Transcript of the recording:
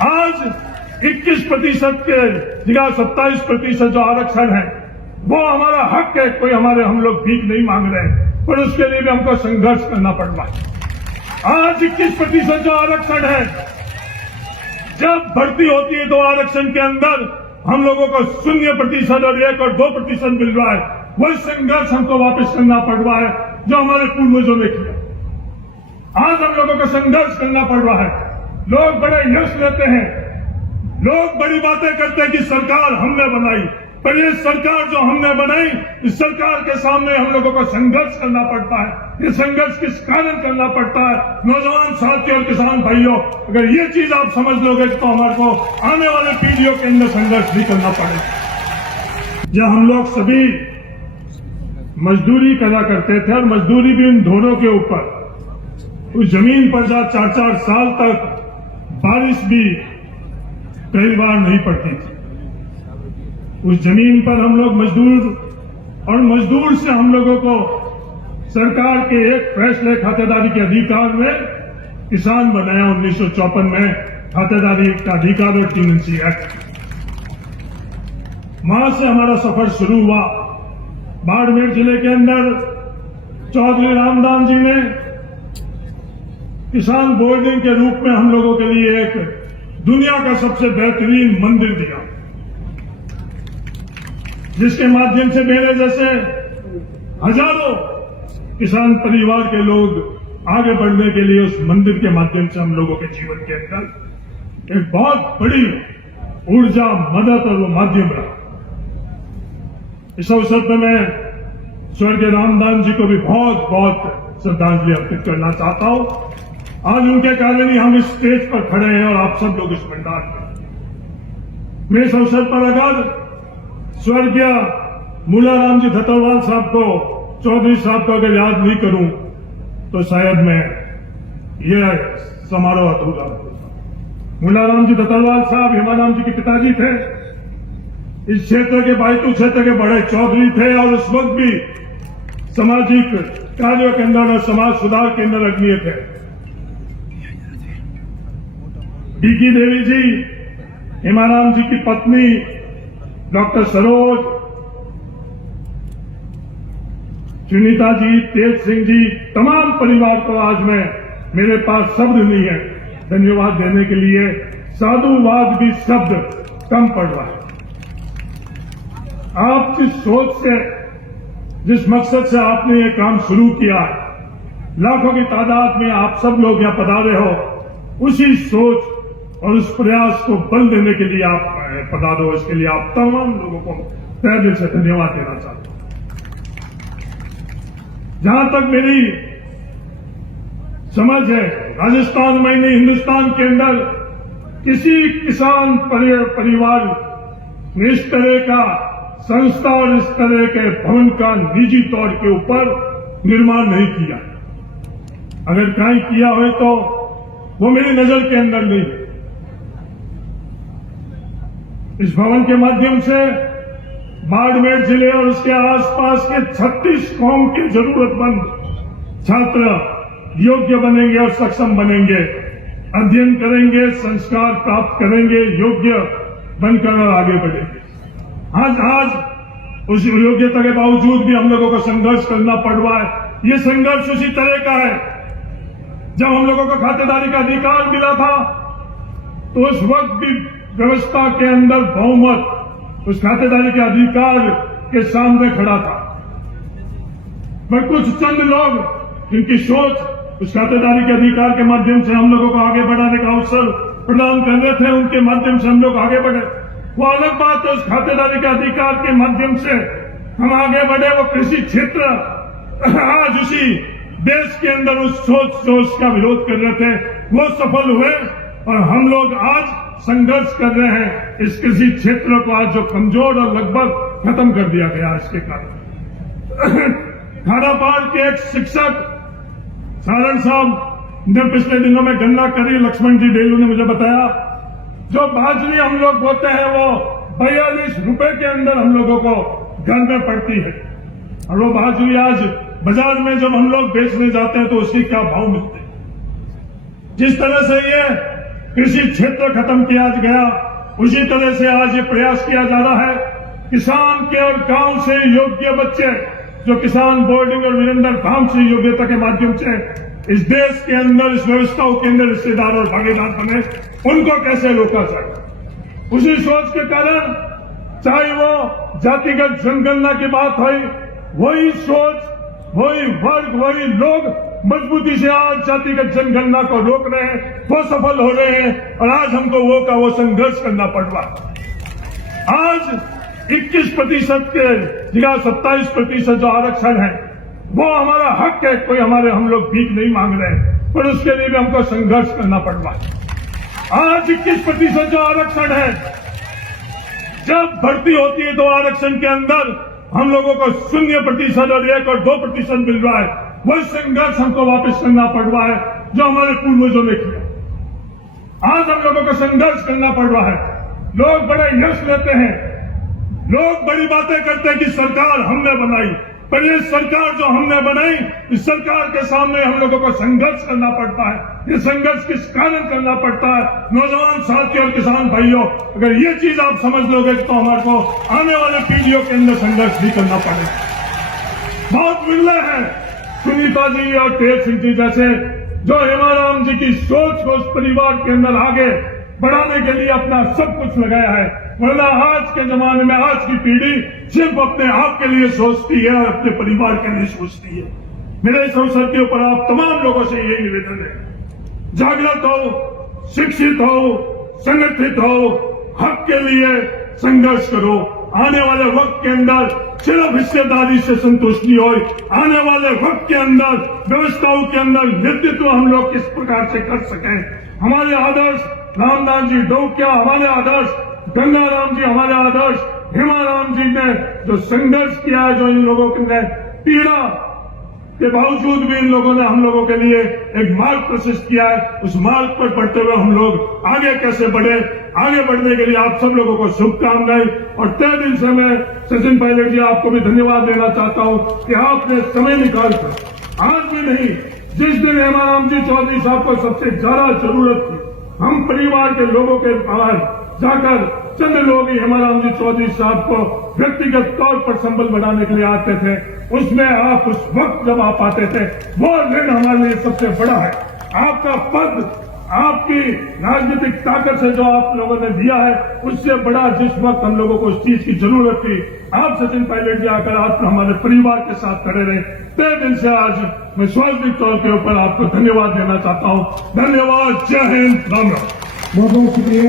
आज 21% के जगह 27% जो आरक्षण है वो हमारा हक है। कोई हम लोग भीख नहीं मांग रहे हैं, पर उसके लिए भी हमको संघर्ष करना पड़ रहा है। आज 21% जो आरक्षण है, जब भर्ती होती है तो आरक्षण के अंदर हम लोगों को 0% और 1 और 2% मिल रहा है। वही संघर्ष हमको वापस करना पड़ रहा है जो हमारे पूर्वजों ने किया। आज हम लोगों को संघर्ष करना पड़ रहा है। लोग बड़े यश लेते हैं, लोग बड़ी बातें करते हैं कि सरकार हमने बनाई, पर ये सरकार जो हमने बनाई, इस सरकार के सामने हम लोगों को संघर्ष करना पड़ता है। ये संघर्ष किस कारण करना पड़ता है? नौजवान साथियों और किसान भाइयों, अगर ये चीज आप समझ लोगे तो हमारे को आने वाले पीढ़ियों के अंदर संघर्ष भी करना पड़ेगा। जब हम लोग सभी मजदूरी करा करते थे, और मजदूरी भी उन दोनों के ऊपर, उस जमीन पर जहां 4-4 साल तक बारिश भी कई बार नहीं पड़ती थी, उस जमीन पर हम लोग मजदूर, और मजदूर से हम लोगों को सरकार के एक फैसले खातेदारी के अधिकार में किसान बनाया 1954 में, खातेदारी का अधिकार और 3 एक्ट। वहां से हमारा सफर शुरू हुआ। बाड़मेर जिले के अंदर चौधरी रामदान जी ने किसान बोर्डिंग के रूप में हम लोगों के लिए एक दुनिया का सबसे बेहतरीन मंदिर दिया, जिसके माध्यम से मेरे जैसे हजारों किसान परिवार के लोग आगे बढ़ने के लिए उस मंदिर के माध्यम से हम लोगों के जीवन के अंदर एक बहुत बड़ी ऊर्जा, मदद और वो माध्यम रहा। इस अवसर पर मैं स्वर्गीय रामदान जी को भी बहुत बहुत श्रद्धांजलि अर्पित करना चाहता हूं। आज उनके कारण ही हम इस स्टेज पर खड़े हैं और आप सब लोग इस मैदान में। मैं इस अवसर पर अगर स्वर्गीय मूलाराम जी धतवाल साहब को, चौधरी साहब को अगर याद नहीं करूं तो शायद मैं ये समारोह अधूरा होगा। मूलाराम जी धतवाल साहब हेमाराम जी के पिताजी थे। इस क्षेत्र के बायतू क्षेत्र के बड़े चौधरी थे और उस वक्त भी सामाजिक कार्यों के अंदर और समाज सुधार के अंदर अग्रणीय थे। डीकी देवी जी, हेमाराम जी की पत्नी डॉक्टर सरोज, सुनीता जी, तेज सिंह जी, तमाम परिवार को आज मैं, मेरे पास शब्द नहीं है धन्यवाद देने के लिए। साधुवाद भी शब्द कम पड़ रहा है। आप जिस सोच से, जिस मकसद से आपने ये काम शुरू किया, लाखों की तादाद में आप सब लोग यहां पधारे हो, उसी सोच और उस प्रयास को बल देने के लिए आप पधारो। इसके लिए आप तमाम लोगों को तहे दिल से धन्यवाद देना चाहता हूं। जहां तक मेरी समझ है, राजस्थान में नहीं, हिंदुस्तान के अंदर किसी किसान परिवार ने इस तरह का संस्था और इस तरह के भवन का निजी तौर के ऊपर निर्माण नहीं किया। अगर कहीं किया हो तो वो मेरी नजर के अंदर नहीं है। इस भवन के माध्यम से बाड़मेर जिले और उसके आसपास के 36 कौम के जरूरतमंद छात्र योग्य बनेंगे और सक्षम बनेंगे, अध्ययन करेंगे, संस्कार प्राप्त करेंगे, योग्य बनकर और आगे बढ़ेंगे। आज उस योग्यता के बावजूद भी हम लोगों को संघर्ष करना पड़ रहा है। ये संघर्ष उसी तरह का है जब हम लोगों को खातेदारी का अधिकार मिला था, तो उस वक्त भी व्यवस्था के अंदर बहुमत उस खातेदारी के अधिकार के सामने खड़ा था। पर कुछ चंद लोग जिनकी सोच उस खातेदारी के अधिकार के माध्यम से हम लोगों को आगे बढ़ाने का अवसर प्रदान कर रहे थे, उनके माध्यम से हम लोग आगे बढ़े, वो अलग बात है। उस खातेदारी के अधिकार के माध्यम से हम आगे बढ़े। वो कृषि क्षेत्र आज उसी देश के अंदर उस सोच का विरोध कर रहे थे, वो सफल हुए और हम लोग आज संघर्ष कर रहे हैं। इस कृषि क्षेत्र को आज जो कमजोर और लगभग खत्म कर दिया गया इसके कारण। खारापार के एक शिक्षक सारण साहब ने पिछले दिनों में गन्ना करी, लक्ष्मण जी डेलू ने मुझे बताया, जो बाजरी हम लोग बोते हैं वो 42 रुपए के अंदर हम लोगों को घर में पड़ती है, और वो बाजरी आज बाजार में जब हम लोग बेचने जाते हैं तो उसकी क्या भाव मिलते हैं। जिस तरह से ये कृषि क्षेत्र खत्म किया गया, उसी तरह से आज ये प्रयास किया जा रहा है किसान के और गांव से योग्य बच्चे जो किसान बोर्डिंग और वीरेंद्र धाम से योग्यता के माध्यम से इस देश के अंदर इस व्यवस्थाओं के अंदर हिस्सेदार और भागीदार बने, उनको कैसे रोका जाए। उसी सोच के कारण चाहे वो जातिगत जनगणना की बात है, वही सोच, वही वर्ग, वही लोग मजबूती से आज जातिगत जनगणना को रोक रहे हैं, वो सफल हो रहे हैं और आज हमको वो का वो संघर्ष करना पड़ रहा है। आज 21% के जगह 27% जो आरक्षण है वो हमारा हक है, कोई हम लोग भीख नहीं मांग रहे हैं, पर उसके लिए भी हमको संघर्ष करना पड़ रहा है। आज 21% जो आरक्षण है, जब भर्ती होती है तो आरक्षण के अंदर हम लोगों को 0% और 1 और 2% मिल रहा है। वही संघर्ष हमको वापस करना पड़ रहा है जो हमारे पूर्वजों ने किया। आज हम लोगों को संघर्ष करना पड़ रहा है। लोग बड़े यश लेते हैं, लोग बड़ी बातें करते हैं कि सरकार हमने बनाई, पर ये सरकार जो हमने बनाई, इस सरकार के सामने हम लोगों को संघर्ष करना पड़ता है। ये संघर्ष किस कारण करना पड़ता है? नौजवान साथियों और किसान भाइयों, अगर ये चीज आप समझ लोगे तो हमारे को आने वाले पीढ़ियों के अंदर संघर्ष भी करना पड़ेगा। बहुत मिलने हैं सुनीता जी और तेज सिंह जी जैसे जो हेमाराम जी की सोच को उस परिवार के अंदर आगे बढ़ाने के लिए अपना सब कुछ लगाया है। वरना आज के जमाने में आज की पीढ़ी सिर्फ अपने आप के लिए सोचती है और अपने परिवार के लिए सोचती है। मेरे इस अवसर के ऊपर आप तमाम लोगों से यही निवेदन है, जागृत हो, शिक्षित हो, संगठित हो, हक के लिए संघर्ष करो। आने वाले वक्त के अंदर सिर्फ हिस्सेदारी से संतुष्ट नहीं हो, आने वाले वक्त के अंदर व्यवस्थाओं के अंदर नेतृत्व हम लोग किस प्रकार से कर सकें। हमारे आदर्श रामदास जी डोकिया, हमारे आदर्श गंगाराम जी, हमारे आदर्श हेमाराम जी ने जो संघर्ष किया है, जो इन लोगों के पीड़ा के बावजूद भी इन लोगों ने हम लोगों के लिए एक मार्ग प्रशस्त किया है। उस मार्ग पर बढ़ते हुए हम लोग आगे कैसे बढ़े, आगे बढ़ने के लिए आप सब लोगों को शुभकामनाएं। और तय दिल से मैं सचिन पायलट जी आपको भी धन्यवाद देना चाहता हूं कि आपने समय निकालकर, आज भी नहीं, जिस दिन हेमाराम जी चौधरी साहब को सबसे ज्यादा जरूरत थी, हम परिवार के लोगों के बाहर जाकर चंद लोग ही हेमाराम जी चौधरी साहब को व्यक्तिगत तौर पर संबल बढ़ाने के लिए आते थे, उसमें आप उस वक्त जब आप आते थे, वो ऋण हमारे लिए सबसे बड़ा है। आपका पद, आपकी राजनीतिक ताकत से जो आप लोगों ने दिया है, उससे बड़ा जिस वक्त हम लोगों को उस चीज की जरूरत थी, आप सचिन पायलट जी आकर आप हमारे परिवार के साथ खड़े रहे। तय दिन से आज मैं स्वाभाविक तौर के ऊपर आपको धन्यवाद देना चाहता हूं। धन्यवाद। जय हिंद। राम राम। बहुत बहुत शुक्रिया।